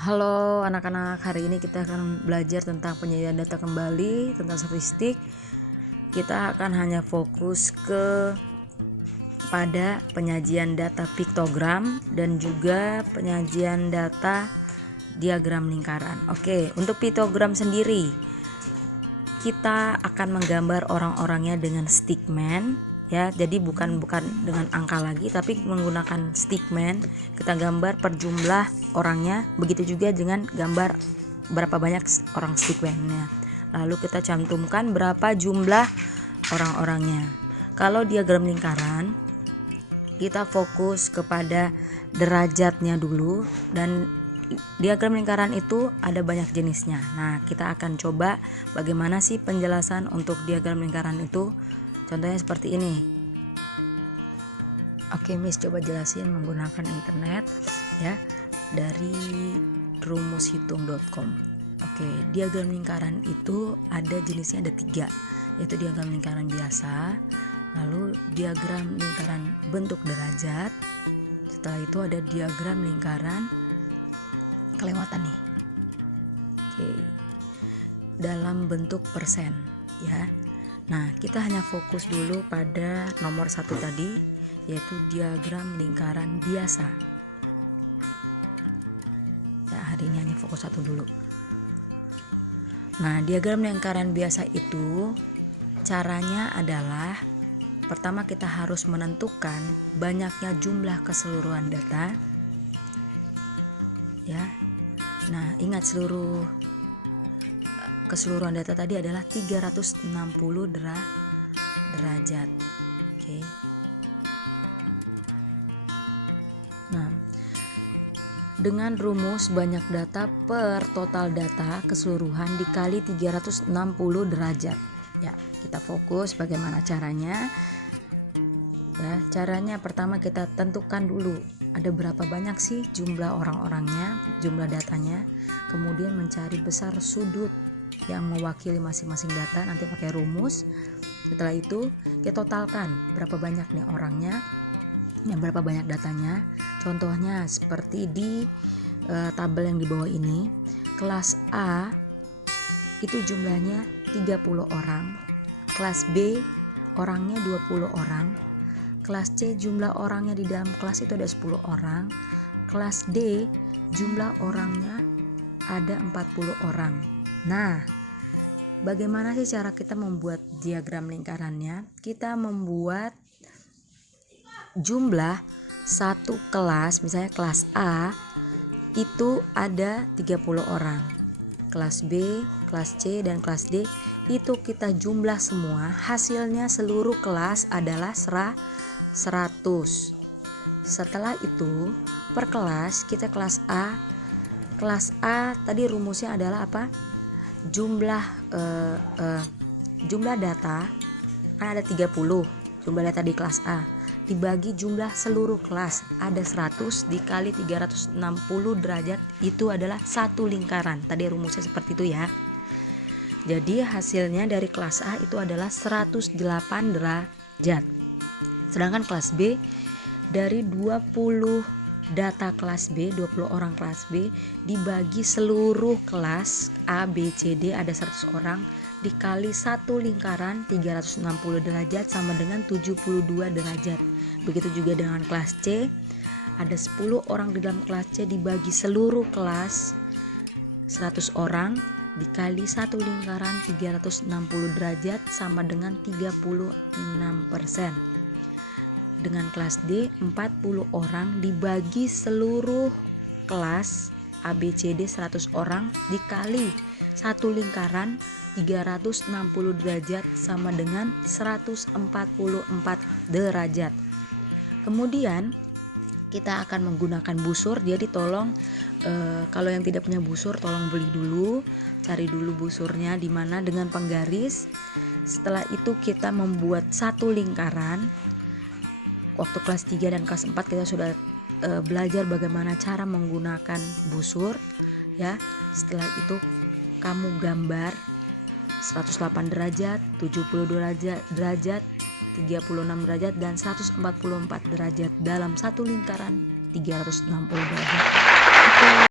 Halo anak-anak, hari ini kita akan belajar tentang penyajian data kembali, tentang statistik. Kita akan hanya fokus pada penyajian data piktogram dan juga penyajian data diagram lingkaran. Oke, untuk piktogram sendiri kita akan menggambar orang-orangnya dengan stickman ya. Jadi bukan dengan angka lagi, tapi menggunakan stickman. Kita gambar per jumlah orangnya. Begitu juga dengan gambar berapa banyak orang stickman-nya. Lalu kita cantumkan berapa jumlah orang-orangnya. Kalau diagram lingkaran, kita fokus kepada derajatnya dulu, dan diagram lingkaran itu ada banyak jenisnya. Nah, kita akan coba bagaimana sih penjelasan untuk diagram lingkaran itu. Contohnya seperti ini. Oke, Miss coba jelasin menggunakan internet ya, dari rumushitung.com. Oke, diagram lingkaran itu ada jenisnya, ada 3, yaitu diagram lingkaran biasa, lalu diagram lingkaran bentuk derajat, setelah itu ada diagram lingkaran kelewatan nih. Oke, dalam bentuk persen ya. Nah, kita hanya fokus dulu pada nomor 1 tadi, yaitu diagram lingkaran biasa. Ya, hari ini hanya fokus 1 dulu. Nah, diagram lingkaran biasa itu caranya adalah pertama kita harus menentukan banyaknya jumlah keseluruhan data. Ya. Nah, ingat keseluruhan data tadi adalah 360 derajat. Oke. Nah, dengan rumus banyak data per total data keseluruhan dikali 360 derajat. Ya, kita fokus bagaimana caranya. Ya, caranya pertama kita tentukan dulu ada berapa banyak sih jumlah orang-orangnya, jumlah datanya. Kemudian mencari besar sudut yang mewakili masing-masing data, nanti pakai rumus. Setelah itu kita totalkan berapa banyak nih orangnya dan berapa banyak datanya. Contohnya seperti di tabel yang di bawah ini. Kelas A itu jumlahnya 30 orang, kelas B orangnya 20 orang, kelas C jumlah orangnya di dalam kelas itu ada 10 orang, kelas D jumlah orangnya ada 40 orang. Nah, bagaimana sih cara kita membuat diagram lingkarannya? Kita membuat jumlah satu kelas, misalnya kelas A itu ada 30 orang, kelas B, kelas C, dan kelas D itu kita jumlah semua, hasilnya seluruh kelas adalah 100. Setelah itu per kelas, kita kelas A tadi rumusnya adalah apa? Jumlah data kan ada 30, jumlah data di kelas A dibagi jumlah seluruh kelas ada 100 dikali 360 derajat, itu adalah satu lingkaran. Tadi rumusnya seperti itu ya. Jadi hasilnya dari kelas A itu adalah 108 derajat. Sedangkan kelas B dari 20 data kelas B, 20 orang kelas B dibagi seluruh kelas A, B, C, D ada 100 orang dikali satu lingkaran 360 derajat sama dengan 72 derajat. Begitu juga dengan kelas C, ada 10 orang di dalam kelas C dibagi seluruh kelas 100 orang dikali satu lingkaran 360 derajat sama dengan 36%. Dengan kelas D 40 orang dibagi seluruh kelas A, B, C, D 100 orang dikali satu lingkaran 360 derajat sama dengan 144 derajat. Kemudian kita akan menggunakan busur. Jadi tolong kalau yang tidak punya busur tolong beli dulu, cari dulu busurnya di mana dengan penggaris. Setelah itu kita membuat satu lingkaran. Waktu kelas 3 dan kelas 4 kita sudah belajar bagaimana cara menggunakan busur ya. Setelah itu kamu gambar 108 derajat, 72 derajat, 36 derajat, dan 144 derajat dalam satu lingkaran 360 derajat. Oke.